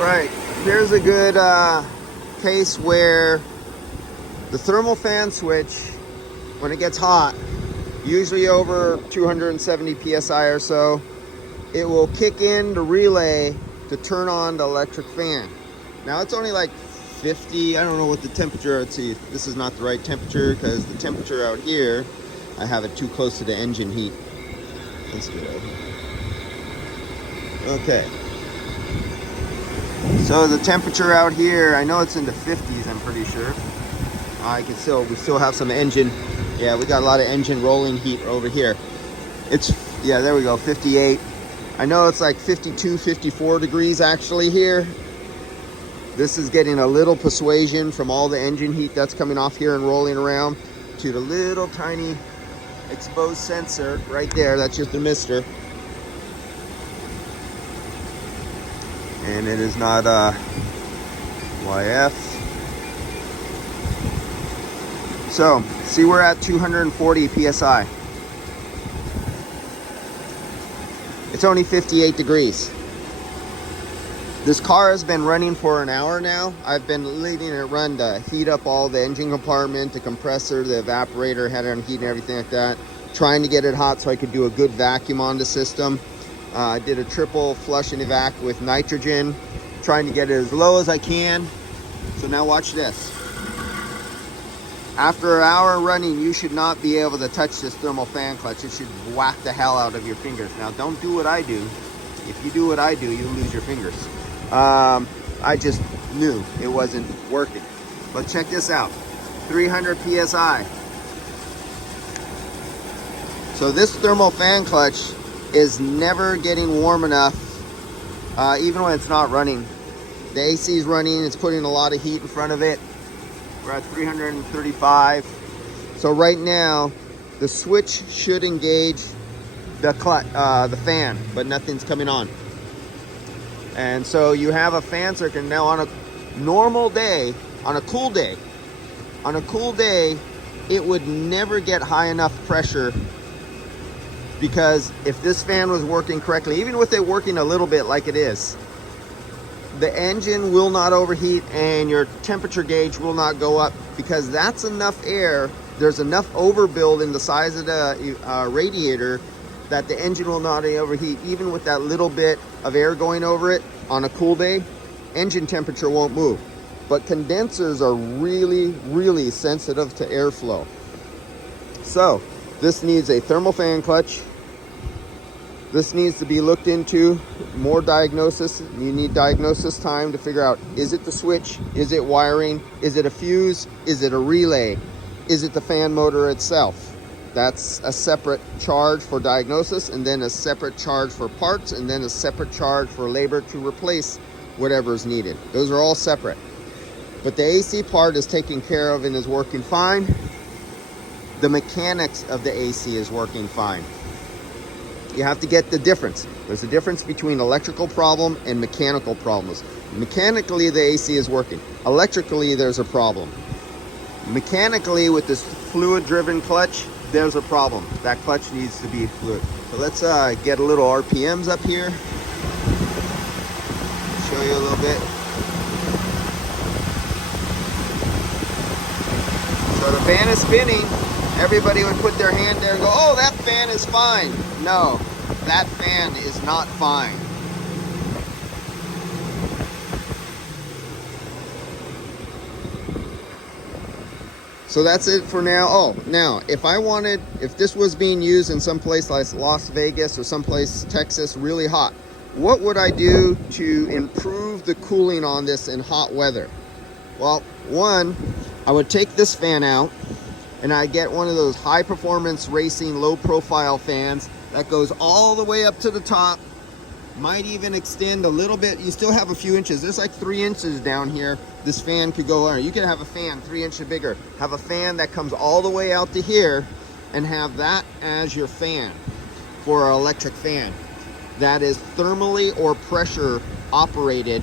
Right, here's a good case where the thermal fan switch, when it gets hot, usually over 270 psi or so, it will kick in the relay to turn on the electric fan. Now it's only like 50, I don't know what the temperature, let's see, this is not the right temperature because the temperature out here, I have it too close to the engine heat. Let's get out here. Okay. So the temperature out here, I know it's in the 50s, I'm pretty sure. We still have some engine. Yeah, we got a lot of engine rolling heat over here. Yeah, there we go, 58. I know it's like 52, 54 degrees actually here. This is getting a little persuasion from all the engine heat that's coming off here and rolling around to the little tiny exposed sensor right there. That's your thermistor. And it is not YF. So, see, we're at 240 PSI. It's only 58 degrees. This car has been running for an hour now. I've been letting it run to heat up all the engine compartment, the compressor, the evaporator, had it on heat and everything like that. Trying to get it hot so I could do a good vacuum on the system. I did a triple flush and evac with nitrogen, trying to get it as low as I can. So now watch this. After an hour running, you should not be able to touch this thermal fan clutch. It should whack the hell out of your fingers. Now don't do what I do. If you do what I do, you lose your fingers. I just knew it wasn't working. But check this out, 300 PSI. So this thermal fan clutch is never getting warm enough, even when it's not running. The AC is running, it's putting a lot of heat in front of it. We're at 335. So right now, the switch should engage the fan, but nothing's coming on. And so you have a fan circuit now on a normal day, on a cool day, it would never get high enough pressure, because if this fan was working correctly, even with it working a little bit like it is, the engine will not overheat and your temperature gauge will not go up, because that's enough air. There's enough overbuild in the size of the radiator that the engine will not overheat. Even with that little bit of air going over it on a cool day, engine temperature won't move. But condensers are really, really sensitive to airflow. So this needs a thermal fan clutch. This needs to be looked into, more diagnosis. You need diagnosis time to figure out, is it the switch? Is it wiring? Is it a fuse? Is it a relay? Is it the fan motor itself? That's a separate charge for diagnosis, and then a separate charge for parts, and then a separate charge for labor to replace whatever is needed. Those are all separate. But the AC part is taken care of and is working fine. The mechanics of the AC is working fine. You have to get the difference. There's a difference between electrical problem and mechanical problems. Mechanically, the AC is working. Electrically, there's a problem. Mechanically, with this fluid-driven clutch, there's a problem. That clutch needs to be fluid. So let's get a little RPMs up here. Show you a little bit. So the fan is spinning. Everybody would put their hand there and go, oh, that fan is fine. No, that fan is not fine. So that's it for now. Oh, now, if this was being used in some place like Las Vegas or someplace Texas really hot, what would I do to improve the cooling on this in hot weather? Well, one, I would take this fan out and I get one of those high performance racing low profile fans that goes all the way up to the top, might even extend a little bit. You still have a few inches. There's like 3 inches down here. This fan could go, or you could have a fan 3 inches bigger, have a fan that comes all the way out to here and have that as your fan for an electric fan that is thermally or pressure operated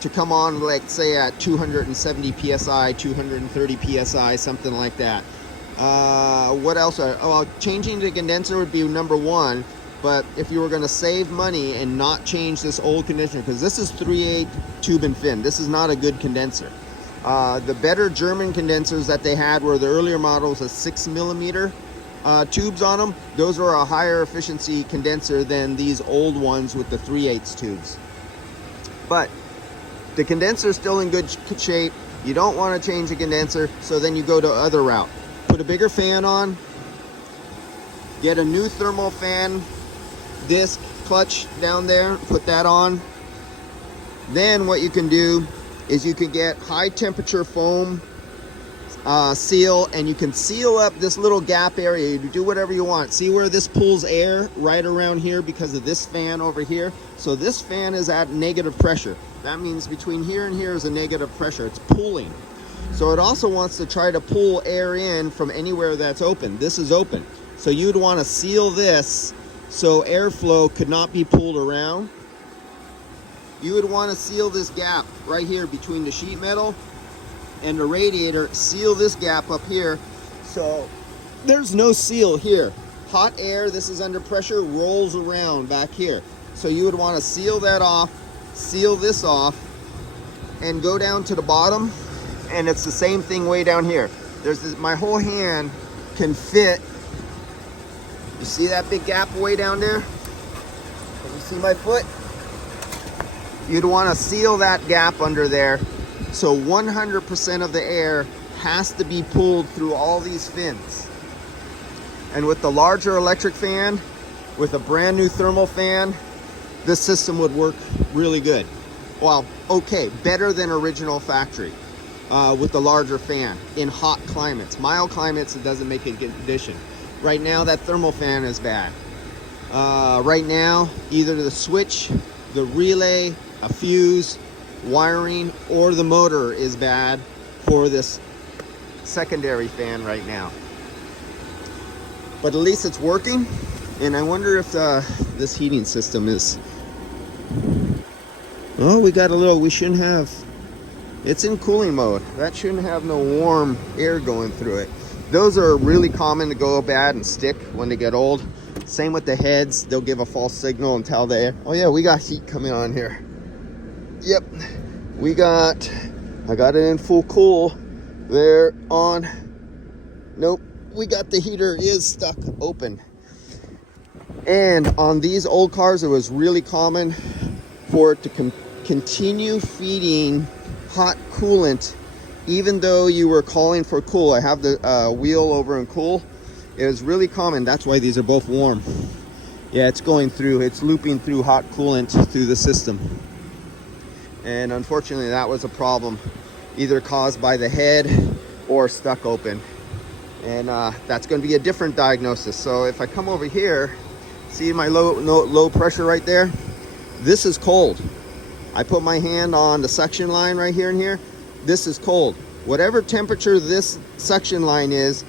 to come on, like say at 270 psi, 230 psi, something like that. What else? Changing the condenser would be number one, But if you were going to save money and not change this old condenser, because this is 3/8 tube and fin, this is not a good condenser. The better German condensers that they had were the earlier models of 6mm tubes on them. Those are a higher efficiency condenser than these old ones with the 3/8 tubes. But the condenser is still in good shape. You don't want to change the condenser, so then you go to other route. Put a bigger fan on, get a new thermal fan disc clutch down there, put that on. Then what you can do is you can get high temperature foam seal, and you can seal up this little gap area. You do whatever you want. See where this pulls air right around here because of this fan over here? So this fan is at negative pressure. That means between here and here is a negative pressure. It's pulling. So it also wants to try to pull air in from anywhere that's open. This is open. So you'd want to seal this so airflow could not be pulled around. You would want to seal this gap right here between the sheet metal and the radiator. Seal this gap up here so there's no seal here. Hot air, this is under pressure, rolls around back here. So you would want to seal that off, seal this off, and go down to the bottom, and it's the same thing way down here. There's this, my whole hand can fit. You see that big gap way down there? Can you see my foot? You'd want to seal that gap under there, so 100% of the air has to be pulled through all these fins. And with the larger electric fan, with a brand new thermal fan, this system would work really good. Well, okay, better than original factory with the larger fan in hot climates. Mild climates, it doesn't make a good condition. Right now, that thermal fan is bad. Right now, either the switch, the relay, a fuse, wiring, or the motor is bad for this secondary fan right now. But at least it's working, and I wonder if this heating system is... Oh, we got a little, we shouldn't have... It's in cooling mode. That shouldn't have no warm air going through it. Those are really common to go bad and stick when they get old. Same with the heads. They'll give a false signal and tell the air. Oh yeah, we got heat coming on here. Yep, I got it in full cool. There on. Nope, we got the heater is stuck open. And on these old cars, it was really common for it to continue feeding hot coolant even though you were calling for cool. I have the wheel over in cool. It was really common. That's why these are both warm. Yeah, it's going through, it's looping through hot coolant through the system. And unfortunately, that was a problem, either caused by the head or stuck open. And that's going to be a different diagnosis. So if I come over here, see my low pressure right there? This is cold. I put my hand on the suction line right here and here. This is cold. Whatever temperature this suction line is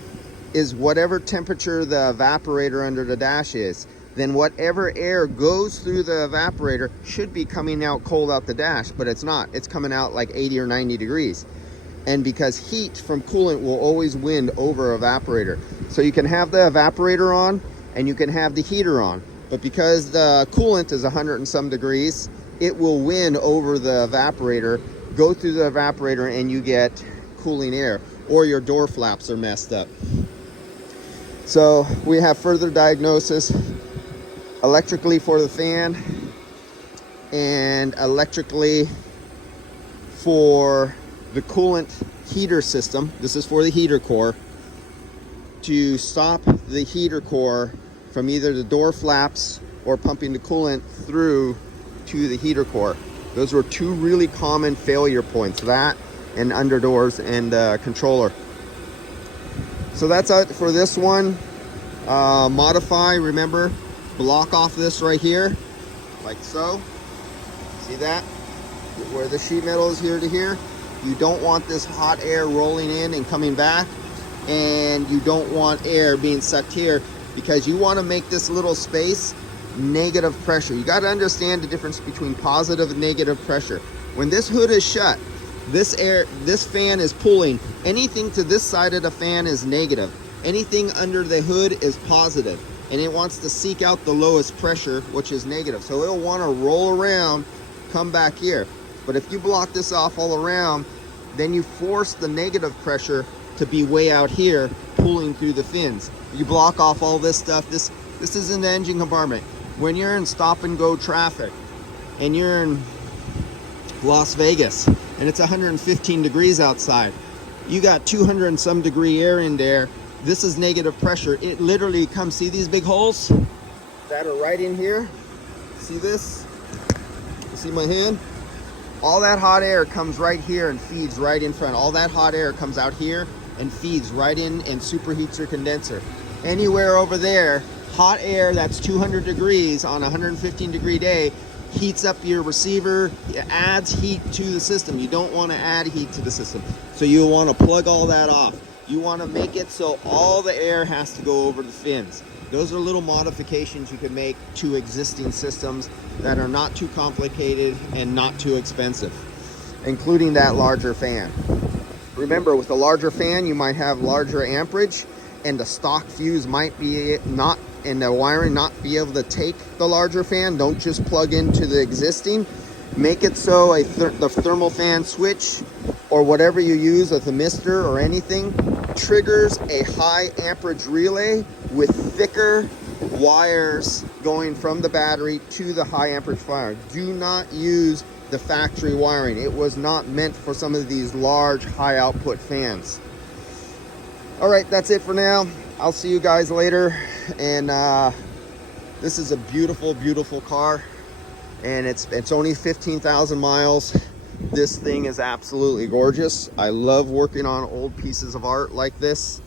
whatever temperature the evaporator under the dash is. Then whatever air goes through the evaporator should be coming out cold out the dash, but it's not. It's coming out like 80 or 90 degrees. And because heat from coolant will always win over evaporator. So you can have the evaporator on and you can have the heater on. But because the coolant is 100 and some degrees, it will win over the evaporator, go through the evaporator, and you get cooling air, or your door flaps are messed up. So we have further diagnosis electrically for the fan and electrically for the coolant heater system. This is for the heater core, to stop the heater core from either the door flaps or pumping the coolant through to the heater core. Those were two really common failure points, that and under doors and controller. So that's it for this one. Modify, remember, block off this right here, like so. See that? Where the sheet metal is here to here. You don't want this hot air rolling in and coming back, and you don't want air being sucked here, because you want to make this little space negative pressure. You got to understand the difference between positive and negative pressure. When this hood is shut, this fan is pulling. Anything to this side of the fan is negative. Anything under the hood is positive. and it wants to seek out the lowest pressure, which is negative. So it'll want to roll around, come back here. But if you block this off all around, then you force the negative pressure to be way out here, pulling through the fins. You block off all this stuff. This is in the engine compartment. When you're in stop and go traffic and you're in Las Vegas and it's 115 degrees outside, you got 200 and some degree air in there. This is negative pressure. It literally comes, see these big holes that are right in here? See this? You see my hand? All that hot air comes right here and feeds right in front. All that hot air comes out here and feeds right in and superheats your condenser. Anywhere over there, hot air that's 200 degrees on a 115 degree day heats up your receiver. It adds heat to the system. You don't want to add heat to the system. So you want to plug all that off. You want to make it so all the air has to go over the fins. Those are little modifications you can make to existing systems that are not too complicated and not too expensive, including that larger fan. Remember, with a larger fan, you might have larger amperage, and the stock fuse might be not, and the wiring not be able to take the larger fan. Don't just plug into the existing. Make it so the thermal fan switch or whatever you use, a thermistor or anything, triggers a high amperage relay with thicker wires going from the battery to the high amperage wire. Do not use the factory wiring. It was not meant for some of these large high output fans. All right, that's it for now. I'll see you guys later. And this is a beautiful, beautiful car, and it's only 15,000 miles. This thing is absolutely gorgeous. I love working on old pieces of art like this,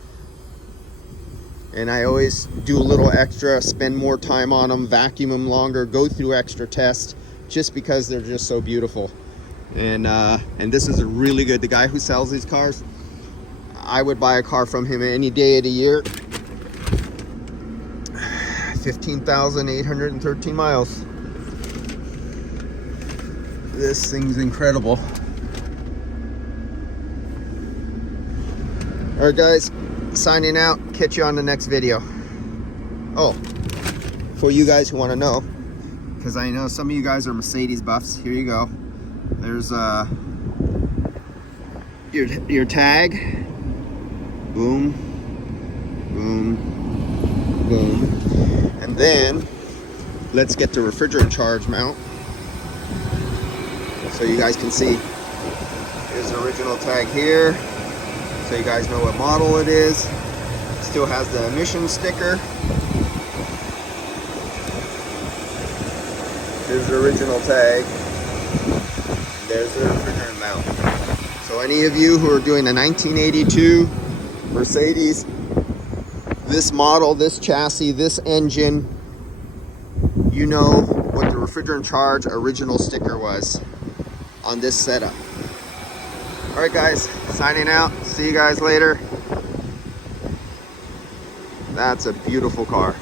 and I always do a little extra, spend more time on them, vacuum them longer, go through extra tests, just because they're just so beautiful. And this is a really good, the guy who sells these cars, I would buy a car from him any day of the year. 15,813 miles. This thing's incredible. All right, guys, signing out. Catch you on the next video. Oh, for you guys who want to know, because I know some of you guys are Mercedes buffs, here you go. There's your tag. Boom, boom, boom. And then let's get the refrigerant charge mount so you guys can see. Here's the original tag here, so you guys know what model it is. Still has the emission sticker. Here's the original tag. There's the refrigerant mount. So any of you who are doing a 1982 Mercedes, this model, this chassis, this engine, you know what the refrigerant charge original sticker was on this setup. All right, guys, signing out. See you guys later. That's a beautiful car.